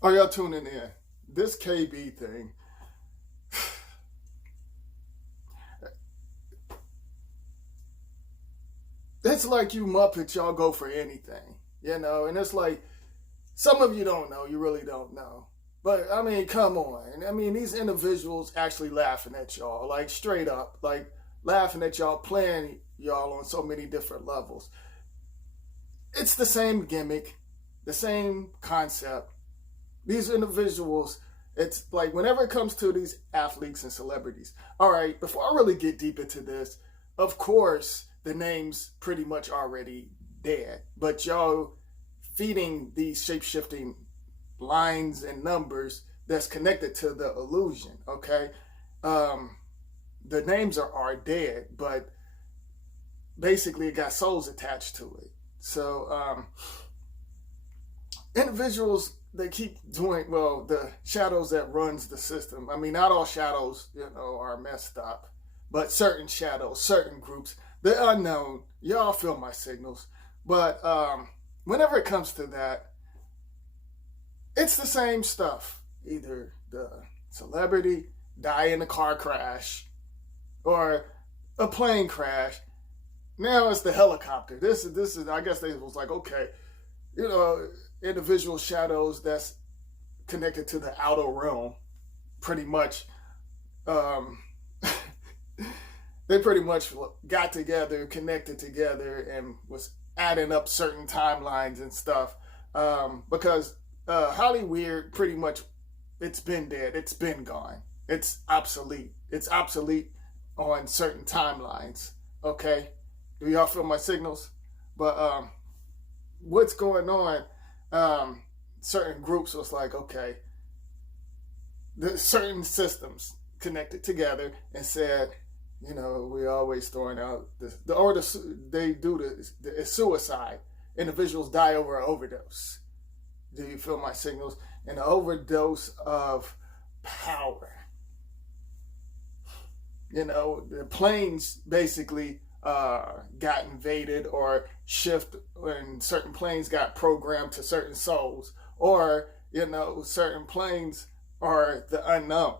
Are y'all tuning in? This KB thing, it's like you Muppets, y'all go for anything, and it's like some of you don't know, you really don't know. But I mean, come on. I mean, these individuals actually laughing at y'all, like straight up, like laughing at y'all, playing y'all on so many different levels. It's the same gimmick, the same concept. These individuals, it's like whenever it comes to these athletes and celebrities. All right, before I really get deep into this, of course, the name's pretty much already dead, but y'all feeding these shape-shifting lines and numbers that's connected to the illusion, okay? The names are dead, but basically it got souls attached to it. So individuals, they keep doing, well, the shadows that runs the system. I mean, not all shadows, are messed up, but certain shadows, certain groups, the unknown, y'all feel my signals. But whenever it comes to that, it's the same stuff. Either the celebrity die in a car crash or a plane crash. Now it's the helicopter. This is. I guess they was like, okay, individual shadows that's connected to the outer realm, pretty much. They pretty much got together, connected together, and was adding up certain timelines and stuff. Because Hollywood, pretty much, it's been dead. It's been gone. It's obsolete. It's obsolete on certain timelines. Okay? Do y'all feel my signals? But what's going on? Certain groups was like, okay, the certain systems connected together and said, we always throwing out they do the suicide. Individuals die over an overdose. Do you feel my signals? An overdose of power. The planes basically got invaded or and certain planes got programmed to certain souls, or certain planes are the unknown,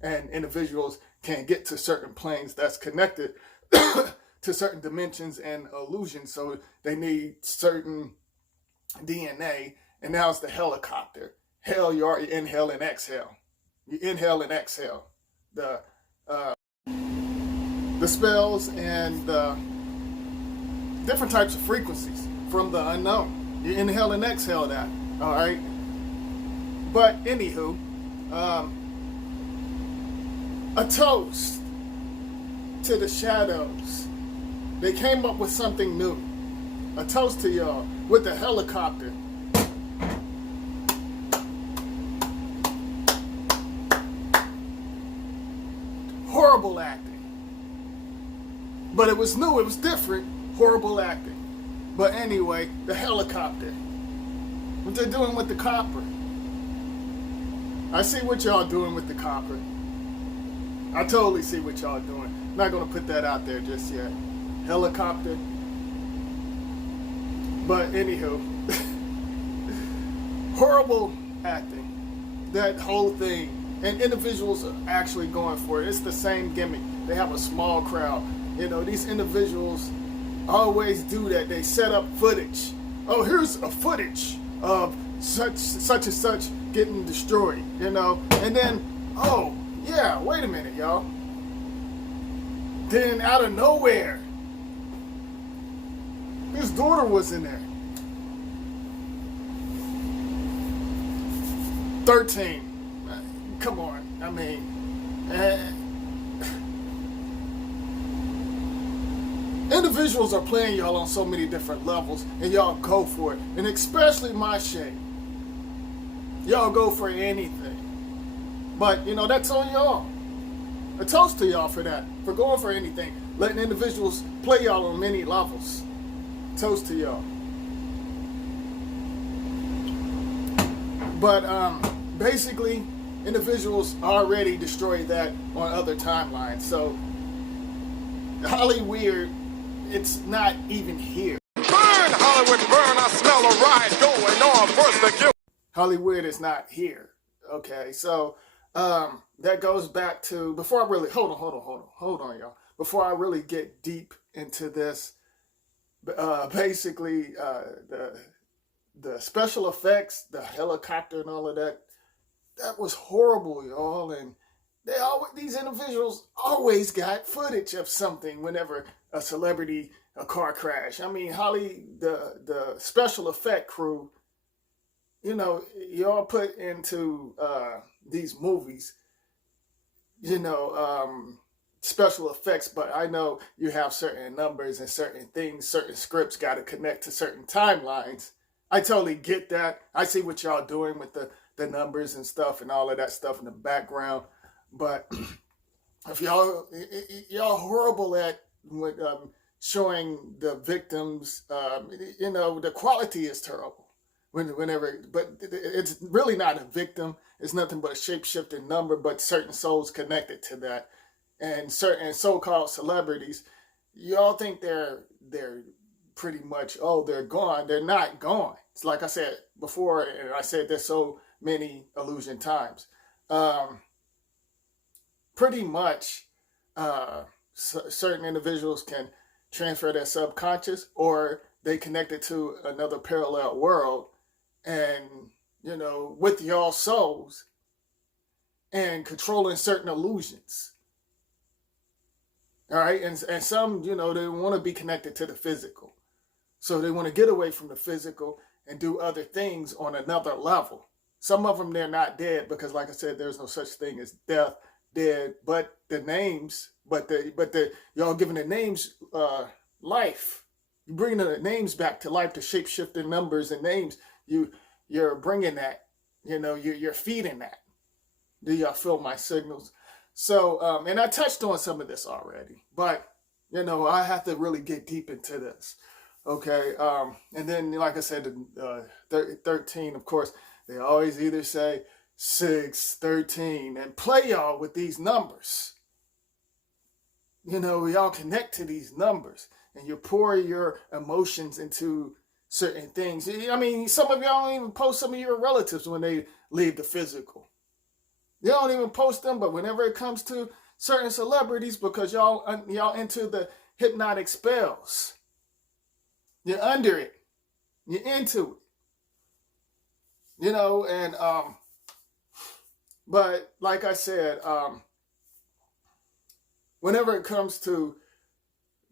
and individuals can't get to certain planes that's connected to certain dimensions and illusions, so they need certain DNA, and now it's the helicopter. Hell, you already inhale and exhale. You inhale and exhale the spells and the different types of frequencies from the unknown. You inhale and exhale that, all right? But anywho, a toast to the shadows. They came up with something new. A toast to y'all with the helicopter. Horrible acting. But it was new, it was different. Horrible acting. But anyway, the helicopter. What they're doing with the copper. I see what y'all doing with the copper. I totally see what y'all doing. I'm not going to put that out there just yet. Helicopter. But anywho, horrible acting. That whole thing. And individuals are actually going for it. It's the same gimmick. They have a small crowd. These individuals always do that. They set up footage. Oh, here's a footage of such and such getting destroyed, And then, oh, yeah, wait a minute, y'all. Then out of nowhere, his daughter was in there. 13. Come on. I mean, individuals are playing y'all on so many different levels, and y'all go for it. And especially my shape. Y'all go for anything. But, that's on y'all. A toast to y'all for that, for going for anything. Letting individuals play y'all on many levels. Toast to y'all. But basically, individuals already destroyed that on other timelines. So, Hollywood, it's not even here. Burn, Hollywood, burn. I smell a riot going on. First the guilt. Hollywood is not here. Okay, so that goes back to before I really hold on, y'all. Before I really get deep into this, basically the special effects, the helicopter and all of that, that was horrible, y'all. And these individuals always got footage of something whenever a celebrity, a car crash. I mean, the special effect crew, you know, y'all put into these movies, you know, special effects, but I know you have certain numbers and certain things, certain scripts got to connect to certain timelines. I totally get that. I see what y'all doing with the numbers and stuff and all of that stuff in the background. But if y'all horrible at showing the victims, you know, the quality is terrible. Whenever, but it's really not a victim. It's nothing but a shape-shifting number, but certain souls connected to that. And certain so-called celebrities, y'all think they're pretty much, oh, they're gone. They're not gone. It's like I said before, and I said this so many illusion times. Pretty much, certain individuals can transfer their subconscious, or they connect it to another parallel world, and you know, with y'all souls, and controlling certain illusions. All right, and some, you know, they want to be connected to the physical. So they want to get away from the physical and do other things on another level. Some of them, they're not dead because, like I said, there's no such thing as death, dead, but the names, but y'all giving the names life. You bring the names back to life, the shape-shifting numbers and names. You're bringing that, you know, you're feeding that. Do y'all feel my signals? So, and I touched on some of this already, but, you know, I have to really get deep into this. Okay. And then, like I said, 13, of course, they always either say 6, 13, and play y'all with these numbers. You know, y'all connect to these numbers, and you pour your emotions into certain things. I mean, some of y'all don't even post some of your relatives when they leave the physical. You don't even post them, but whenever it comes to certain celebrities, because y'all into the hypnotic spells, you're under it, you're into it, you know. And but like I said, whenever it comes to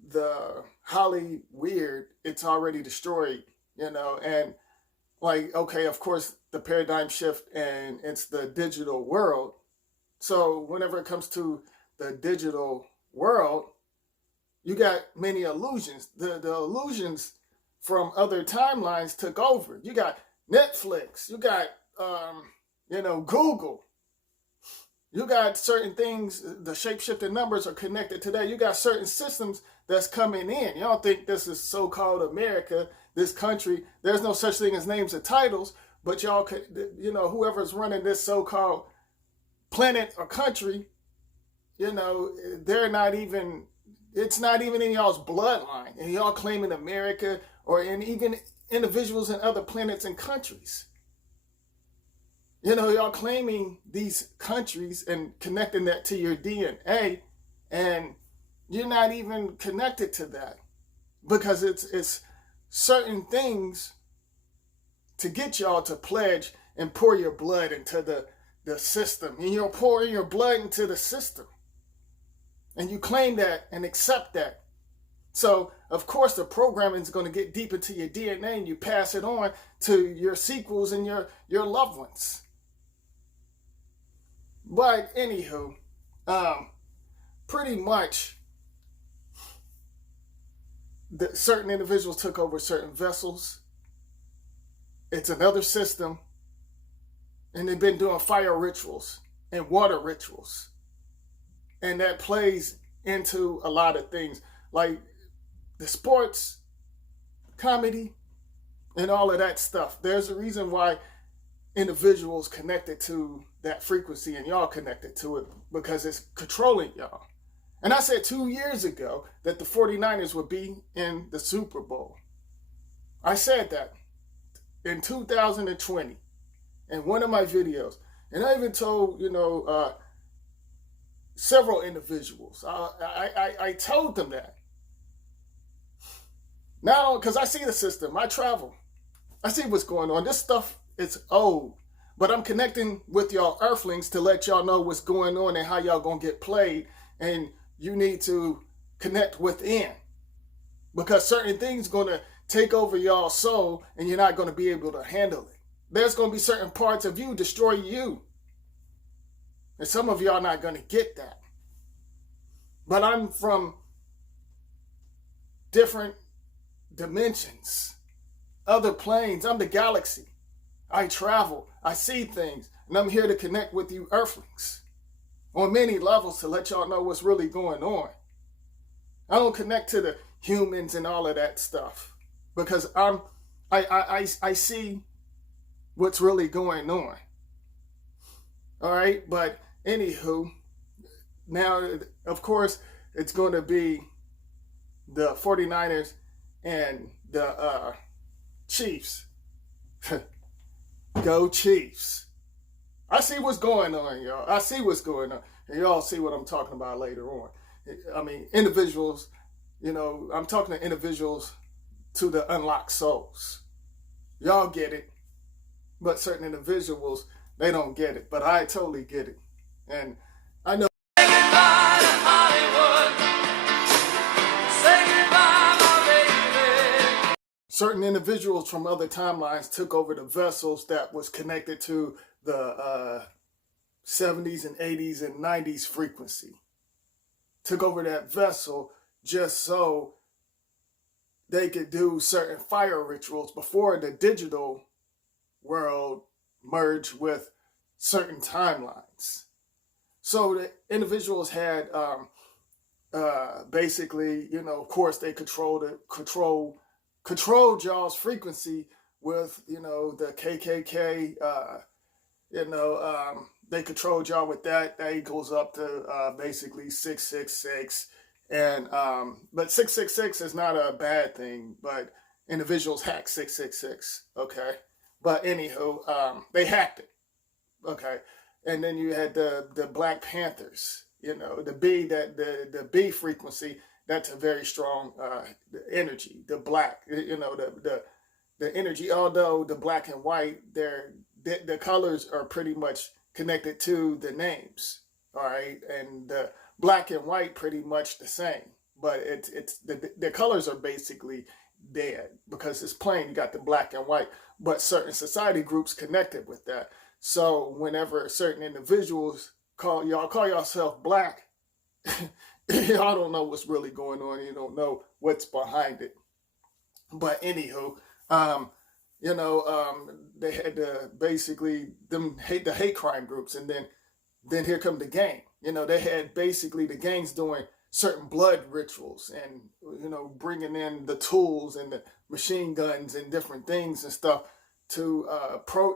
the Holly weird, it's already destroyed, you know. And like, okay, of course, the paradigm shift, and it's the digital world. So whenever it comes to the digital world, you got many illusions. The illusions from other timelines took over. You got Netflix. You got, you know, Google. You got certain things. The shape-shifting numbers are connected to that. You got certain systems that's coming in. Y'all think this is so-called America, this country. There's no such thing as names and titles, but y'all could, you know, whoever's running this so-called planet or country, you know, they're not even, it's not even in y'all's bloodline. And y'all claiming America, or in even individuals in other planets and countries. You know, y'all claiming these countries and connecting that to your DNA, and you're not even connected to that, because it's certain things to get y'all to pledge and pour your blood into the system. And you're pouring your blood into the system. And you claim that and accept that. So, of course, the programming is going to get deep into your DNA, and you pass it on to your sequels and your loved ones. But anywho, pretty much, certain individuals took over certain vessels. It's another system. And they've been doing fire rituals and water rituals. And that plays into a lot of things, like the sports, comedy, and all of that stuff. There's a reason why individuals connected to that frequency, and y'all connected to it, because it's controlling y'all. And I said 2 years ago that the 49ers would be in the Super Bowl. I said that in 2020. in one of my videos, and I even told, several individuals. I told them that. Now, because I see the system, I travel. I see what's going on. This stuff is old, but I'm connecting with y'all earthlings to let y'all know what's going on and how y'all gonna get played, and you need to connect within, because certain things gonna take over y'all's soul and you're not gonna be able to handle it. There's gonna be certain parts of you destroy you, and some of y'all not gonna get that. But I'm from different dimensions, other planes. I'm the galaxy. I travel, I see things, and I'm here to connect with you earthlings on many levels to let y'all know what's really going on. I don't connect to the humans and all of that stuff because I see what's really going on. All right, but anywho, now of course it's going to be the 49ers and the Chiefs. Go Chiefs. I see what's going on, y'all. I see what's going on. And y'all see what I'm talking about later on. I mean, individuals, I'm talking to individuals to the unlocked souls. Y'all get it. But certain individuals, they don't get it. But I totally get it. And I know. Say goodbye to Hollywood. Say goodbye, my baby. Certain individuals from other timelines took over the vessels that was connected to the 70s and 80s and 90s frequency. Took over that vessel just so they could do certain fire rituals before the digital world merged with certain timelines. So the individuals had basically, of course they controlled y'all's frequency with, the KKK, they controlled y'all with that. That goes up to basically 666. And but 666 is not a bad thing, but individuals hack 666, okay? But anywho, they hacked it, okay? And then you had the Black Panthers, the B frequency, that's a very strong energy, the black, the energy, although the black and white, the colors are pretty much connected to the names, all right? And the black and white pretty much the same, but it's the colors are basically dead because it's plain. You got the black and white, but certain society groups connected with that. So whenever certain individuals call yourself black, y'all don't know what's really going on. You don't know what's behind it. But anywho, they had basically the hate crime groups, and then here come the gang. They had basically the gangs doing certain blood rituals and, bringing in the tools and the machine guns and different things and stuff to,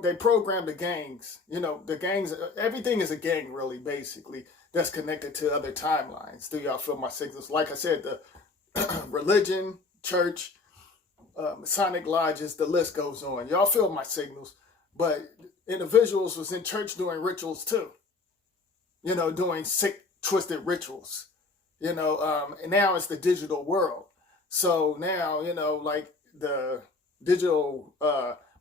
they programmed the gangs. The gangs, everything is a gang really, basically, that's connected to other timelines. Do y'all feel my signals? Like I said, the religion, church, Masonic lodges, the list goes on. Y'all feel my signals, but individuals was in church doing rituals too. Doing sick, twisted rituals, and now it's the digital world. So now, like the digital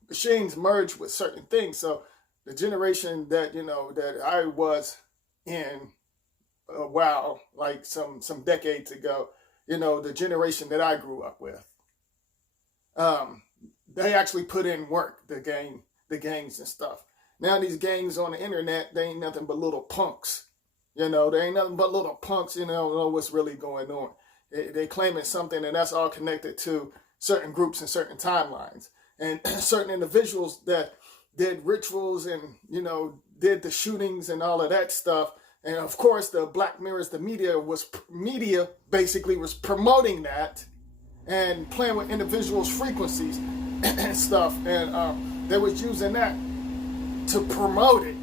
machines merge with certain things. So the generation that, that I was in a while, like some decades ago, the generation that I grew up with, they actually put in work, the gangs and stuff. Now these gangs on the internet, they ain't nothing but little punks. They ain't nothing but little punks, don't know what's really going on. They claiming something, and that's all connected to certain groups and certain timelines. And certain individuals that did rituals and, did the shootings and all of that stuff. And of course, the Black Mirrors, the media basically was promoting that and playing with individuals' frequencies and stuff. And they was using that to promote it,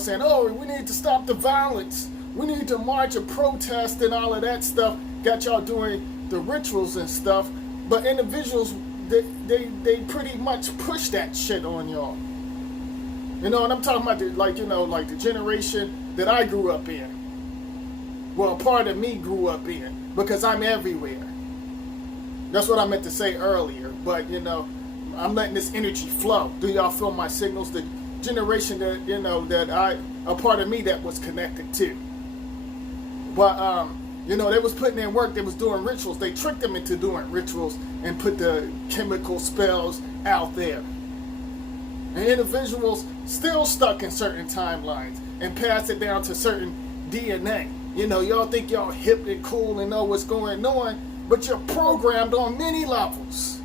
saying, oh, we need to stop the violence. We need to march and protest and all of that stuff. Got y'all doing the rituals and stuff. But individuals, they pretty much push that shit on y'all. You know, and I'm talking about like the generation that I grew up in. Well, part of me grew up in because I'm everywhere. That's what I meant to say earlier. But I'm letting this energy flow. Do y'all feel my signals? The generation that that a part of me that was connected to. But they was putting in work. They was doing rituals. They tricked them into doing rituals and put the chemical spells out there. And individuals still stuck in certain timelines and pass it down to certain DNA. Y'all think y'all hip and cool and know what's going on, but you're programmed on many levels.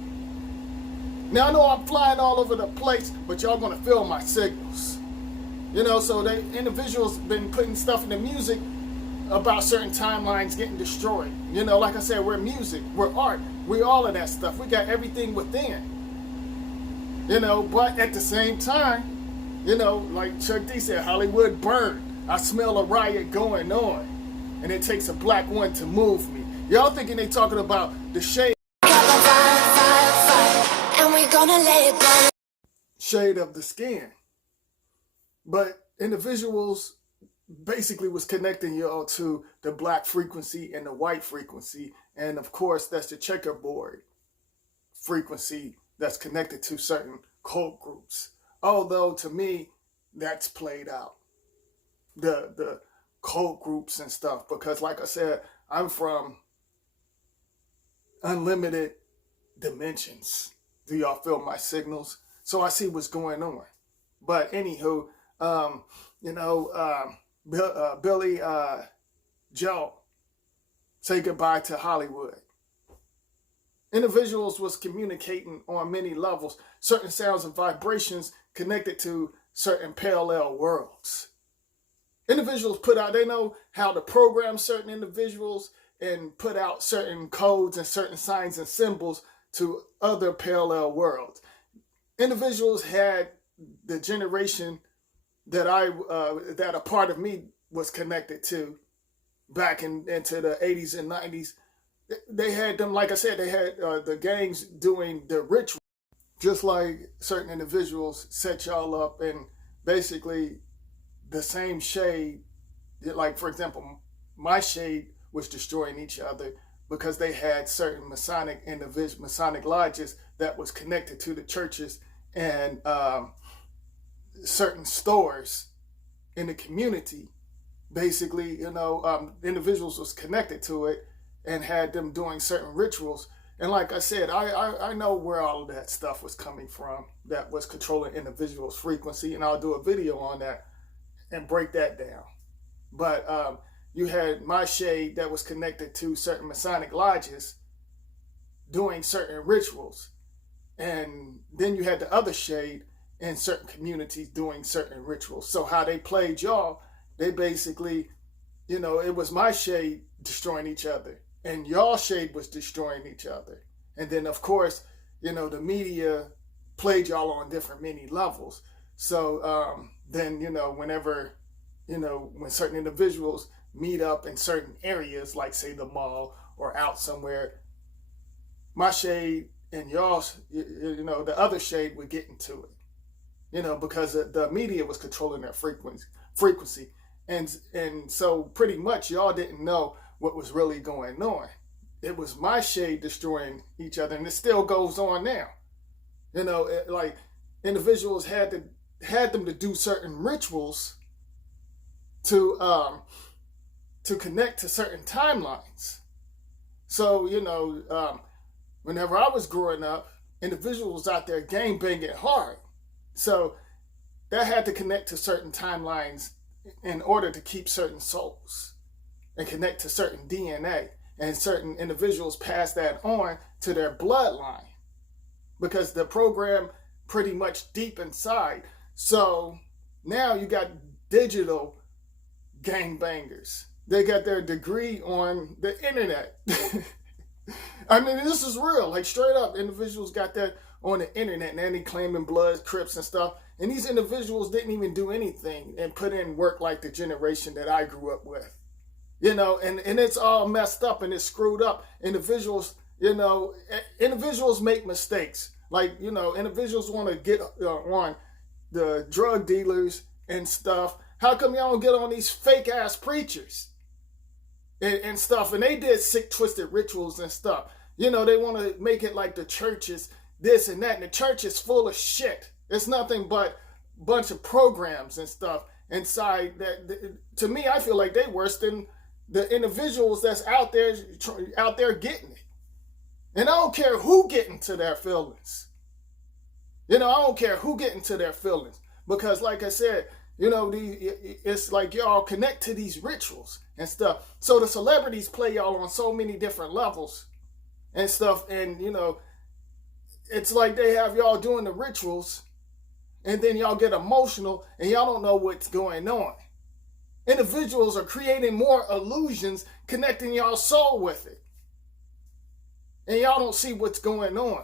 Now I know I'm flying all over the place, but y'all gonna feel my signals. So they individuals been putting stuff in the music about certain timelines getting destroyed. Like I said, we're music, we're art, we're all of that stuff. We got everything within. But at the same time, like Chuck D said, Hollywood burned. I smell a riot going on. And it takes a black one to move me. Y'all thinking they talking about the shade. And we gonna let it burn. Shade of the skin. But individuals basically was connecting y'all to the black frequency and the white frequency. And of course, that's the checkerboard frequency that's connected to certain cult groups. Although to me, that's played out. The cult groups and stuff, because like I said, I'm from unlimited dimensions. Do y'all feel my signals? So I see what's going on. But anywho, Billy Joe, say goodbye to Hollywood. Individuals was communicating on many levels, certain sounds and vibrations connected to certain parallel worlds. Individuals they know how to program certain individuals and put out certain codes and certain signs and symbols to other parallel worlds. Individuals had the generation that that a part of me was connected to back into the 80s and 90s. They had them, like I said, they had the gangs doing the ritual, just like certain individuals set y'all up and basically the same shade, like for example, my shade was destroying each other because they had certain Masonic lodges that was connected to the churches and certain stores in the community. Basically, individuals was connected to it and had them doing certain rituals. And like I said, I know where all of that stuff was coming from that was controlling individuals' frequency, and I'll do a video on that and break that down. But you had my shade that was connected to certain Masonic lodges doing certain rituals. And then you had the other shade in certain communities doing certain rituals. So how they played y'all, they basically, it was my shade destroying each other and y'all shade was destroying each other. And then of course, the media played y'all on different many levels. So then, whenever, when certain individuals meet up in certain areas, like say the mall or out somewhere, my shade and y'all's, the other shade would get into it, because the media was controlling that frequency. And so pretty much y'all didn't know what was really going on. It was my shade destroying each other, and it still goes on now. Like individuals had them to do certain rituals to connect to certain timelines. So, whenever I was growing up, individuals was out there gang banging hard. So that had to connect to certain timelines in order to keep certain souls and connect to certain DNA, and certain individuals pass that on to their bloodline because the program pretty much deep inside. So now you got digital gangbangers. They got their degree on the internet. I mean, this is real. Like straight up, individuals got that on the internet and they claiming Bloods, Crips and stuff. And these individuals didn't even do anything and put in work like the generation that I grew up with. And it's all messed up and it's screwed up. Individuals make mistakes. Like, individuals want to get on the drug dealers and stuff, how come y'all don't get on these fake ass preachers and stuff? And they did sick, twisted rituals and stuff. You know, they want to make it like the church is this and that, and the church is full of shit. It's nothing but a bunch of programs and stuff inside that. To me, I feel like they worse than the individuals that's out there getting it. And I don't care who get into their feelings. You know, I don't care who get into their feelings. Because like I said, you know, it's like y'all connect to these rituals and stuff. So the celebrities play y'all on so many different levels and stuff. And, you know, it's like they have y'all doing the rituals and then y'all get emotional and y'all don't know what's going on. Individuals are creating more illusions, connecting y'all's soul with it. And y'all don't see what's going on.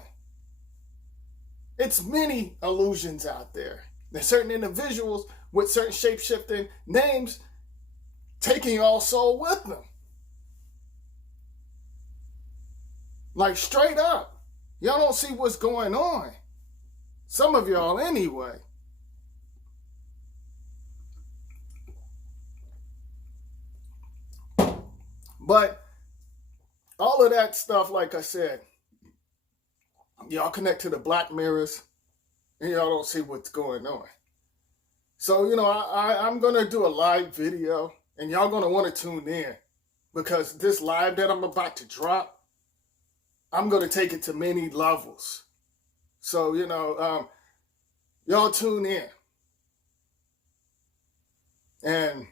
It's many illusions out there. There's certain individuals with certain shape-shifting names taking y'all's soul with them. Like straight up. Y'all don't see what's going on. Some of y'all anyway. But all of that stuff, like I said, y'all connect to the black mirrors and y'all don't see what's going on. So, you know, I'm going to do a live video and y'all going to want to tune in because this live that I'm about to drop, I'm going to take it to many levels. So, you know, y'all tune in. And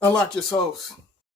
unlock your souls.